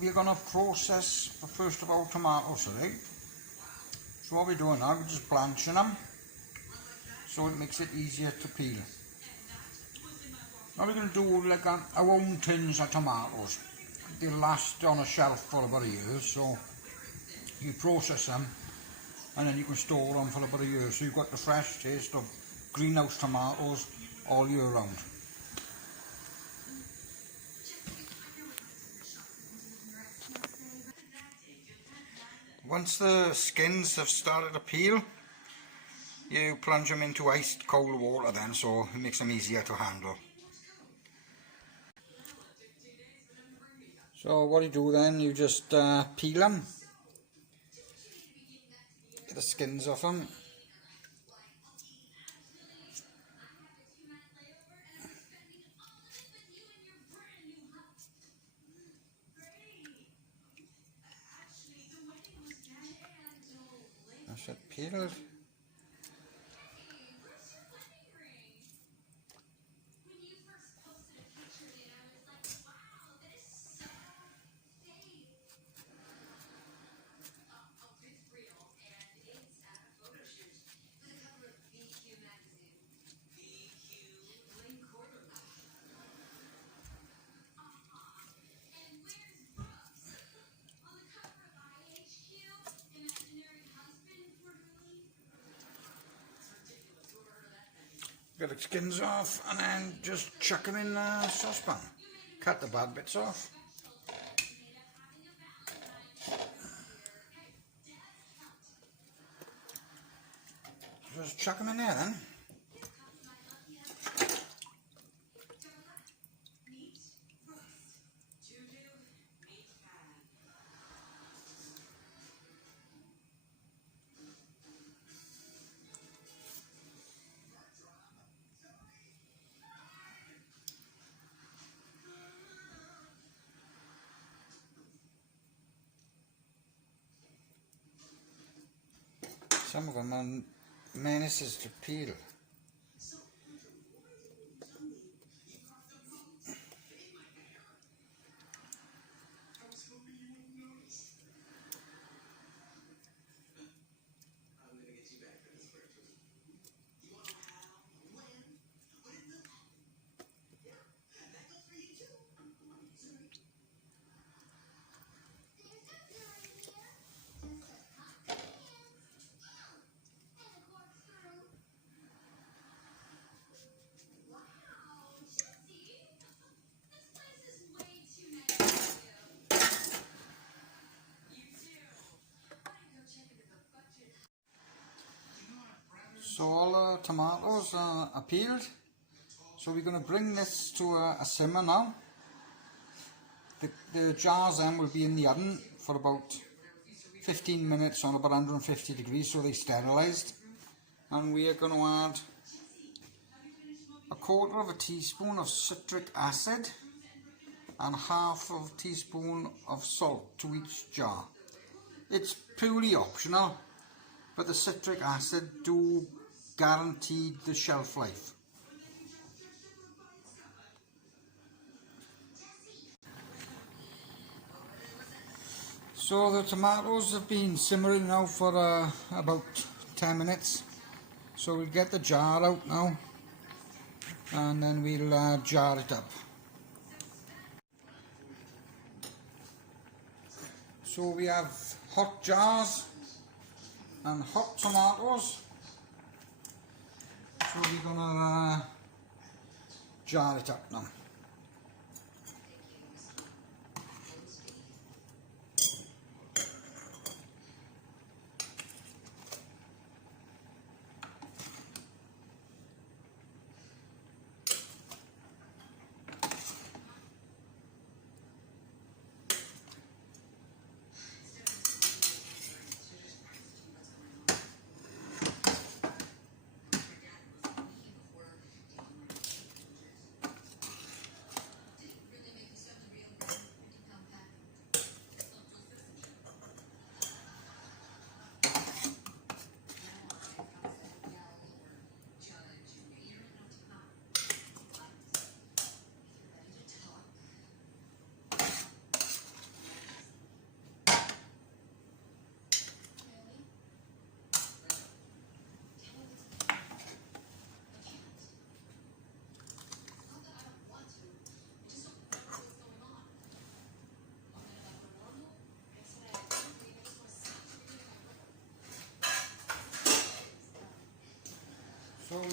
we're going to process the first of our tomatoes today. So what we're doing now, we're just blanching them so it makes it easier to peel. Now we're going to do like our own tins of tomatoes. They'll last on a shelf for about a year, so you process them and then you can store them for about a year, so you've got the fresh taste of greenhouse tomatoes all year round. Once the skins have started to peel, you plunge them into iced cold water then, so it makes them easier to handle. So what you do then, you just peel them, get the skins off them. That's it peeled. Get the skins off and then just chuck them in the saucepan. Cut the bad bits off. Just chuck them in there then. Some of them are menaces to peel. So all the tomatoes are peeled. So we're going to bring this to a simmer now. The jars then will be in the oven for about 15 minutes on about 150 degrees, so they're sterilised. And we are going to add a quarter of a teaspoon of citric acid and half of a teaspoon of salt to each jar. It's purely optional, but the citric acid do guarantee the shelf life. So the tomatoes have been simmering now for about 10 minutes. So we'll get the jar out now and then we'll jar it up. So we have hot jars and hot tomatoes. So we're gonna jar it up now.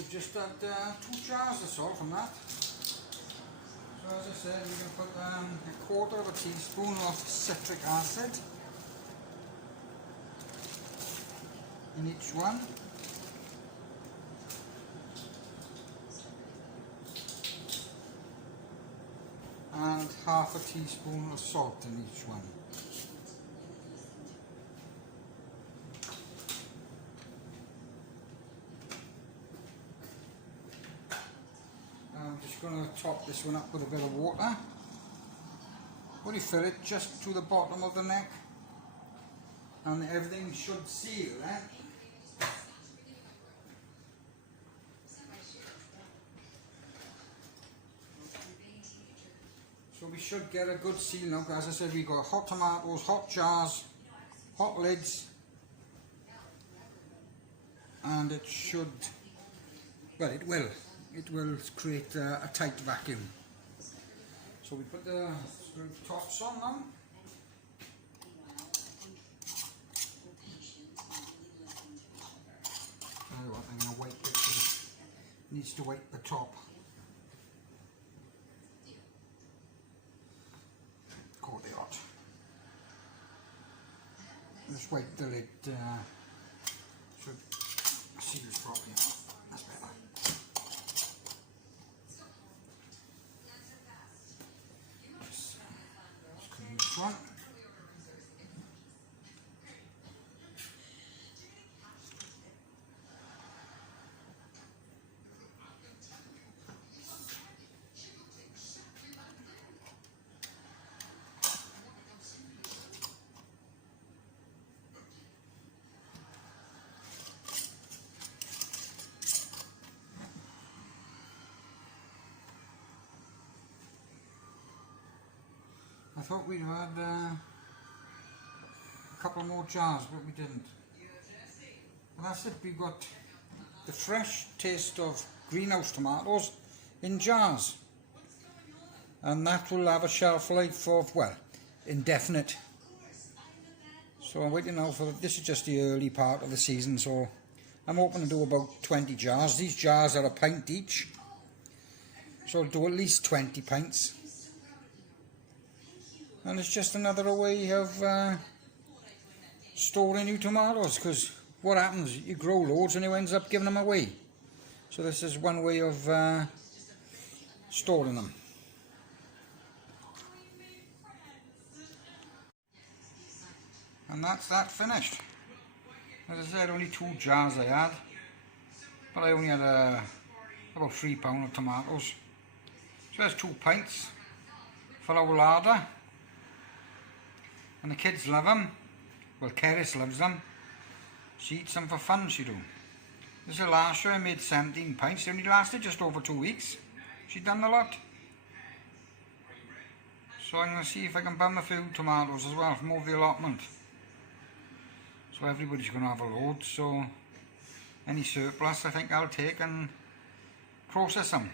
we've just had 2 jars or so from that. So as I said, we're going to put a quarter of a teaspoon of citric acid in each one. And half a teaspoon of salt in each one. I'm just going to top this one up with a bit of water. Only fill it just to the bottom of the neck, and everything should seal then. So we should get a good seal now. As I said, we've got hot tomatoes, hot jars, hot lids, and it should, well, it will create a tight vacuum. So we put the screw tops on now. I'm going to wipe it, it needs to wipe the top. Just wipe the lid, should seal properly. That's better. Just clean this one. I thought we'd had a couple more jars, but we didn't. And that's it, we've got the fresh taste of greenhouse tomatoes in jars. And that will have a shelf life of, well, indefinite. So I'm waiting now for, this is just the early part of the season, so I'm hoping to do about 20 jars. These jars are a pint each, so I'll do at least 20 pints. And it's just another way of storing your tomatoes, because what happens, you grow loads and you ends up giving them away. So this is one way of storing them. And that's that finished. As I said, only 2 jars I had, but I only had about £3 of tomatoes. So there's 2 pints for our larder. And the kids love them. Well, Keris loves them. She eats them for fun, she do. This is last year I made 17 pints. It only lasted just over 2 weeks. She done a lot. So I'm going to see if I can bum a few tomatoes as well from over the allotment. So everybody's going to have a load. So any surplus I think I'll take and process them.